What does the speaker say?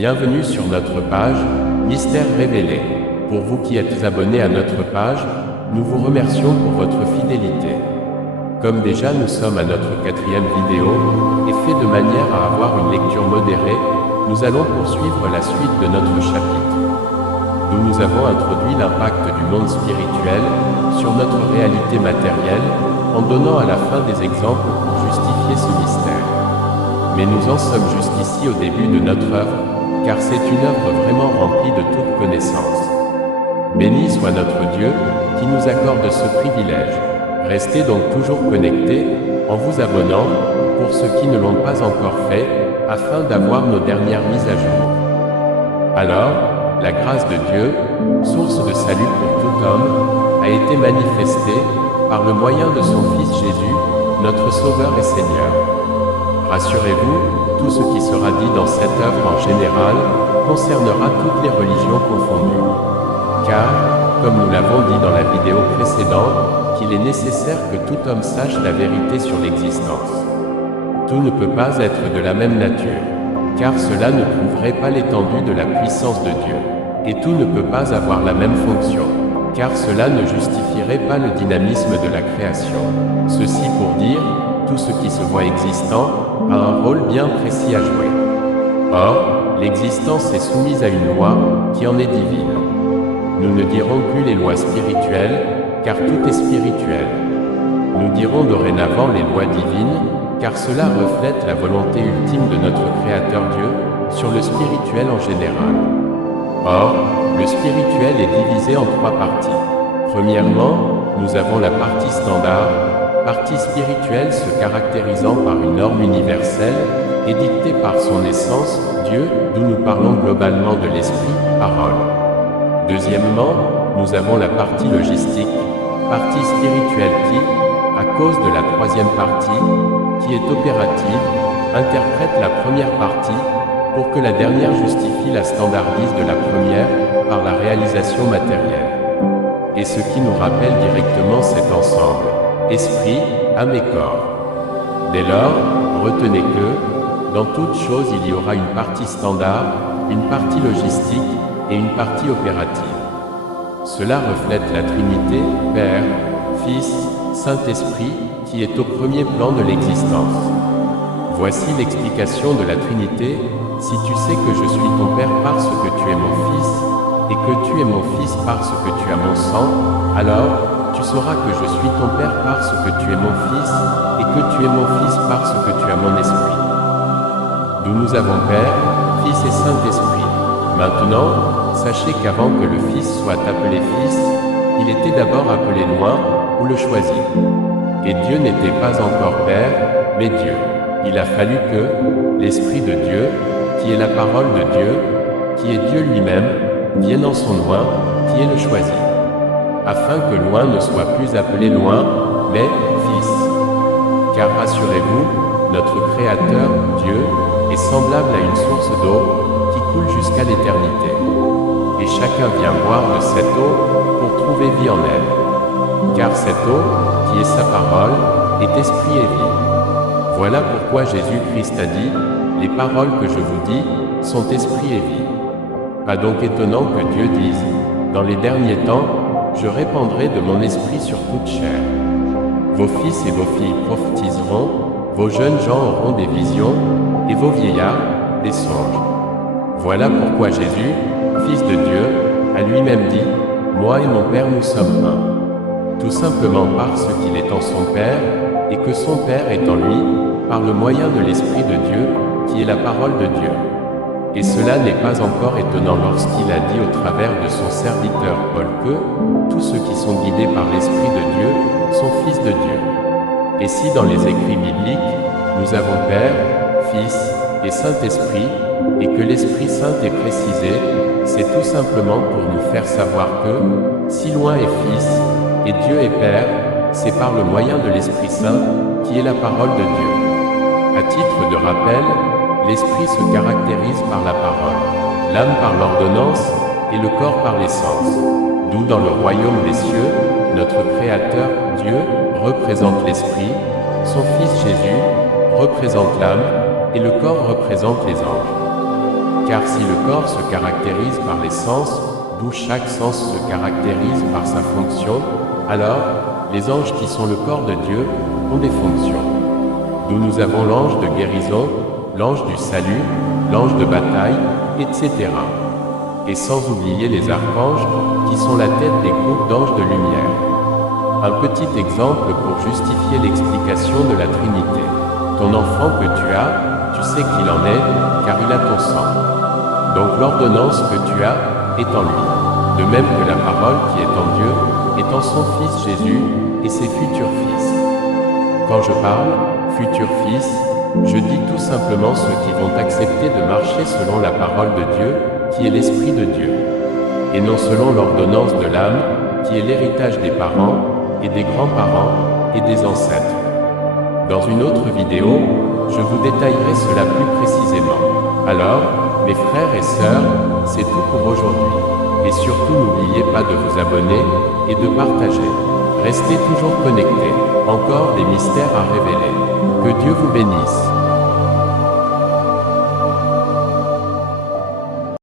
Bienvenue sur notre page Mystère révélé. Pour vous qui êtes abonnés à notre page, nous vous remercions pour votre fidélité. Comme déjà nous sommes à notre 4e vidéo, et fait de manière à avoir une lecture modérée, nous allons poursuivre la suite de notre chapitre, d'où nous avons introduit l'impact du monde spirituel sur notre réalité matérielle, en donnant à la fin des exemples pour justifier ce mystère. Mais nous en sommes jusqu'ici au début de notre œuvre, car c'est une œuvre vraiment remplie de toute connaissance. Béni soit notre Dieu, qui nous accorde ce privilège. Restez donc toujours connectés, en vous abonnant, pour ceux qui ne l'ont pas encore fait, afin d'avoir nos dernières mises à jour. Alors, la grâce de Dieu, source de salut pour tout homme, a été manifestée, par le moyen de son Fils Jésus, notre Sauveur et Seigneur. Rassurez-vous, tout ce qui sera dit dans cette œuvre en général, concernera toutes les religions confondues. Car, comme nous l'avons dit dans la vidéo précédente, qu'il est nécessaire que tout homme sache la vérité sur l'existence. Tout ne peut pas être de la même nature, car cela ne prouverait pas l'étendue de la puissance de Dieu. Et tout ne peut pas avoir la même fonction, car cela ne justifierait pas le dynamisme de la création. Ceci pour dire, tout ce qui se voit existant a un rôle bien précis à jouer. Or, l'existence est soumise à une loi qui en est divine. Nous ne dirons plus les lois spirituelles, car tout est spirituel. Nous dirons dorénavant les lois divines, car cela reflète la volonté ultime de notre Créateur Dieu sur le spirituel en général. Or, le spirituel est divisé en 3 parties. Premièrement, nous avons la partie standard, partie spirituelle se caractérisant par une norme universelle et dictée par son essence, Dieu, d'où nous parlons globalement de l'esprit, parole. Deuxièmement, nous avons la partie logistique, partie spirituelle qui, à cause de la 3e partie, qui est opérative, interprète la première partie, pour que la dernière justifie la standardise de la première, par la réalisation matérielle. Et ce qui nous rappelle directement cet ensemble, esprit, âme et corps. Dès lors, retenez que, dans toute chose il y aura une partie standard, une partie logistique, et une partie opérative. Cela reflète la Trinité, Père, Fils, Saint-Esprit, qui est au premier plan de l'existence. Voici l'explication de la Trinité. Si tu sais que je suis ton Père parce que tu es mon Fils, et que tu es mon Fils parce que tu as mon sang, alors tu sauras que je suis ton Père parce que tu es mon Fils, et que tu es mon Fils parce que tu as mon Esprit. D'où nous avons Père, Fils et Saint-Esprit. Maintenant, sachez qu'avant que le Fils soit appelé Fils, il était d'abord appelé loin, ou le choisi. Et Dieu n'était pas encore Père, mais Dieu. Il a fallu que l'Esprit de Dieu, qui est la parole de Dieu, qui est Dieu lui-même, vienne en son loin, qui est le choisi. Afin que loin ne soit plus appelé loin, mais Fils. Car rassurez-vous, notre Créateur, Dieu, est semblable à une source d'eau, qui coule jusqu'à l'éternité. Et chacun vient boire de cette eau pour trouver vie en elle. Car cette eau, qui est sa parole, est esprit et vie. Voilà pourquoi Jésus-Christ a dit, les paroles que je vous dis sont esprit et vie. Pas donc étonnant que Dieu dise, dans les derniers temps, je répandrai de mon esprit sur toute chair. Vos fils et vos filles prophétiseront, vos jeunes gens auront des visions, et vos vieillards, des songes. Voilà pourquoi Jésus, Fils de Dieu, a lui-même dit, moi et mon Père nous sommes un. Tout simplement parce qu'il est en son Père, et que son Père est en lui, par le moyen de l'Esprit de Dieu, qui est la parole de Dieu. Et cela n'est pas encore étonnant lorsqu'il a dit au travers de son serviteur Paul que, tous ceux qui sont guidés par l'Esprit de Dieu, sont fils de Dieu. Et si dans les écrits bibliques, nous avons Père, Fils et Saint-Esprit, et que l'Esprit Saint est précisé, c'est tout simplement pour nous faire savoir que, si loin est Fils, et Dieu est Père, c'est par le moyen de l'Esprit Saint, qui est la parole de Dieu. À titre de rappel, l'Esprit se caractérise par la parole, l'âme par l'ordonnance, et le corps par l'essence. D'où dans le royaume des cieux, notre Créateur, Dieu, représente l'Esprit, son Fils Jésus, représente l'âme, et le corps représente les anges. Car si le corps se caractérise par les sens, d'où chaque sens se caractérise par sa fonction, alors, les anges qui sont le corps de Dieu ont des fonctions. D'où nous avons l'ange de guérison, l'ange du salut, l'ange de bataille, etc. Et sans oublier les archanges, qui sont la tête des groupes d'anges de lumière. Un petit exemple pour justifier l'explication de la Trinité. Ton enfant que tu as, tu sais qu'il en est, car il a ton sang. Donc l'ordonnance que tu as est en lui. De même que la parole qui est en Dieu est en son Fils Jésus et ses futurs fils. Quand je parle, futurs fils, je dis tout simplement ceux qui vont accepter de marcher selon la parole de Dieu, qui est l'Esprit de Dieu, et non selon l'ordonnance de l'âme, qui est l'héritage des parents, et des grands-parents, et des ancêtres. Dans une autre vidéo, je vous détaillerai cela plus précisément. Alors, mes frères et sœurs, c'est tout pour aujourd'hui. Et surtout n'oubliez pas de vous abonner, et de partager. Restez toujours connectés, encore des mystères à révéler. Que Dieu vous bénisse.